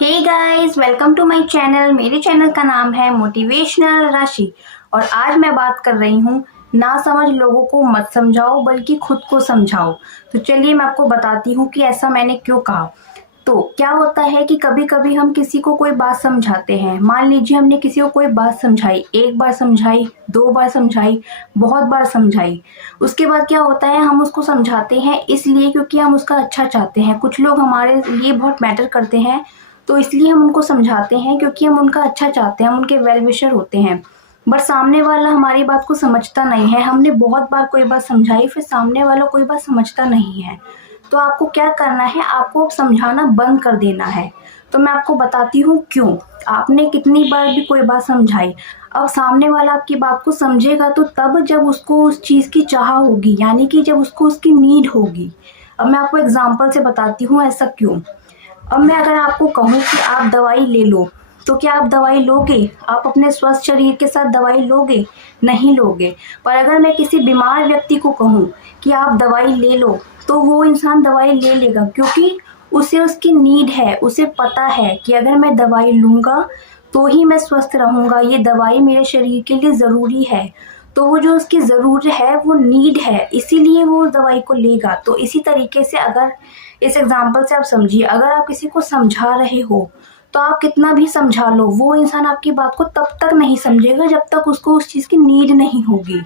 Hey guys, welcome to my channel. मेरे channel का नाम है मोटिवेशनल राशि और आज मैं बात कर रही हूँ ना समझ लोगों को मत समझाओ बल्कि खुद को समझाओ। तो चलिए मैं आपको बताती हूँ कि ऐसा मैंने क्यों कहा। तो क्या होता है कि कभी कभी हम किसी को कोई बात समझाते हैं। मान लीजिए हमने किसी को कोई बात समझाई, एक बार समझाई, दो बार समझाई, बहुत बार समझाई। उसके बाद क्या होता है, हम उसको समझाते हैं इसलिए क्योंकि हम उसका अच्छा चाहते हैं। कुछ लोग हमारे लिए बहुत मैटर करते हैं तो इसलिए हम उनको समझाते हैं क्योंकि हम उनका अच्छा चाहते हैं, हम उनके वेल विशर होते हैं। बट सामने वाला हमारी बात को समझता नहीं है। हमने बहुत बार कोई बात समझाई, फिर सामने वाला कोई बात समझता नहीं है। तो आपको क्या करना है, आपको समझाना बंद कर देना है। तो मैं आपको बताती हूँ क्यों। आपने कितनी बार भी कोई बात समझाई, अब सामने वाला आपकी बात को समझेगा तो तब जब उसको उस चीज़ की चाह होगी, यानी कि जब उसको उसकी नीड होगी। अब मैं आपको एग्जाम्पल से बताती हूँ ऐसा क्यों। अब मैं अगर आपको कहूँ कि आप दवाई ले लो, तो क्या आप दवाई लोगे? आप अपने स्वस्थ शरीर के साथ दवाई लोगे? नहीं लोगे। पर अगर मैं किसी बीमार व्यक्ति को कहूँ कि आप दवाई ले लो, तो वो इंसान दवाई ले लेगा क्योंकि उसे उसकी नीड है। उसे पता है कि अगर मैं दवाई लूँगा तो ही मैं स्वस्थ रहूँगा, ये दवाई मेरे शरीर के लिए ज़रूरी है। तो वो जो उसकी ज़रूरत है वो नीड है, इसीलिए वो उस दवाई को लेगा। तो इसी तरीके से अगर इस एग्जाम्पल से आप समझिए, अगर आप किसी को समझा रहे हो तो आप कितना भी समझा लो, वो इंसान आपकी बात को तब तक नहीं समझेगा जब तक उसको उस चीज़ की नीड नहीं होगी।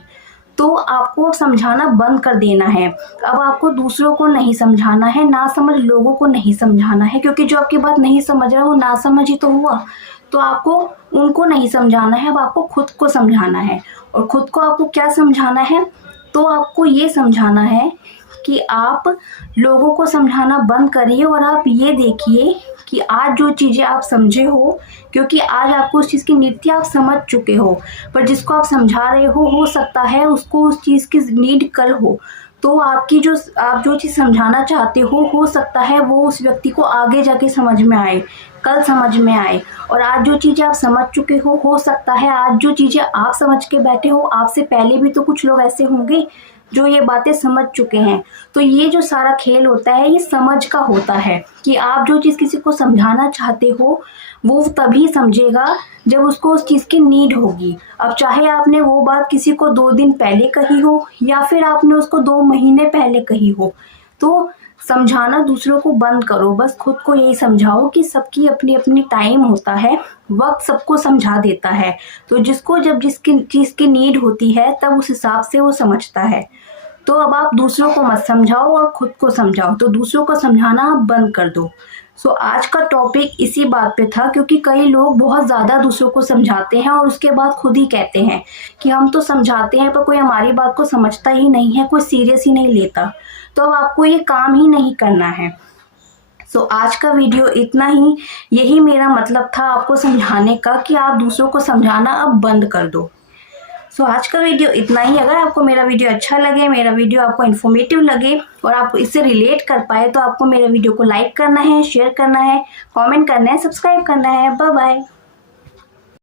तो आपको समझाना बंद कर देना है। अब आपको दूसरों को नहीं समझाना है, ना समझ लोगों को नहीं समझाना है, क्योंकि जो आपकी बात नहीं समझ रहा वो ना समझ ही तो हुआ। तो आपको उनको नहीं समझाना है, अब आपको खुद को समझाना है। और खुद को आपको क्या समझाना है, तो आपको ये समझाना है कि आप लोगों को समझाना बंद करिए और आप ये देखिए कि आज जो चीज़ें आप समझे हो, क्योंकि आज आपको उस चीज़ की नीड थी, आप समझ चुके हो। पर जिसको आप समझा रहे हो सकता है उसको उस चीज़ की नीड कल हो। तो आप जो चीज़ समझाना चाहते हो सकता है वो उस व्यक्ति को आगे जाके समझ में आए, कल समझ में आए। और आज जो चीज़ें आप समझ चुके हो सकता है आज जो चीज़ें आप समझ के बैठे हो, आपसे पहले भी तो कुछ लोग ऐसे होंगे जो ये बातें समझ चुके हैं। तो ये जो सारा खेल होता है ये समझ का होता है कि आप जो चीज़ किसी को समझाना चाहते हो वो तभी समझेगा जब उसको उस चीज़ की नीड होगी। अब चाहे आपने वो बात किसी को 2 दिन पहले कही हो या फिर आपने उसको 2 महीने पहले कही हो, तो समझाना दूसरों को बंद करो। बस खुद को यही समझाओ कि सबकी अपनी अपनी टाइम होता है, वक्त सबको समझा देता है। तो जिसको जब जिसकी चीज़ की नीड होती है तब उस हिसाब से वो समझता है। तो अब आप दूसरों को मत समझाओ और खुद को समझाओ, तो दूसरों को समझाना आप बंद कर दो। सो आज का टॉपिक इसी बात पे था, क्योंकि कई लोग बहुत ज़्यादा दूसरों को समझाते हैं और उसके बाद खुद ही कहते हैं कि हम तो समझाते हैं पर कोई हमारी बात को समझता ही नहीं है, कोई सीरियस ही नहीं लेता। तो अब आपको ये काम ही नहीं करना है। सो आज का वीडियो इतना ही। यही मेरा मतलब था आपको समझाने का कि आप दूसरों को समझाना अब बंद कर दो। सो आज का वीडियो इतना ही। अगर आपको मेरा वीडियो अच्छा लगे, मेरा वीडियो आपको इन्फॉर्मेटिव लगे और आप इससे रिलेट कर पाए, तो आपको मेरे वीडियो को लाइक करना है, शेयर करना है, कमेंट करना है, सब्सक्राइब करना है। Bye bye.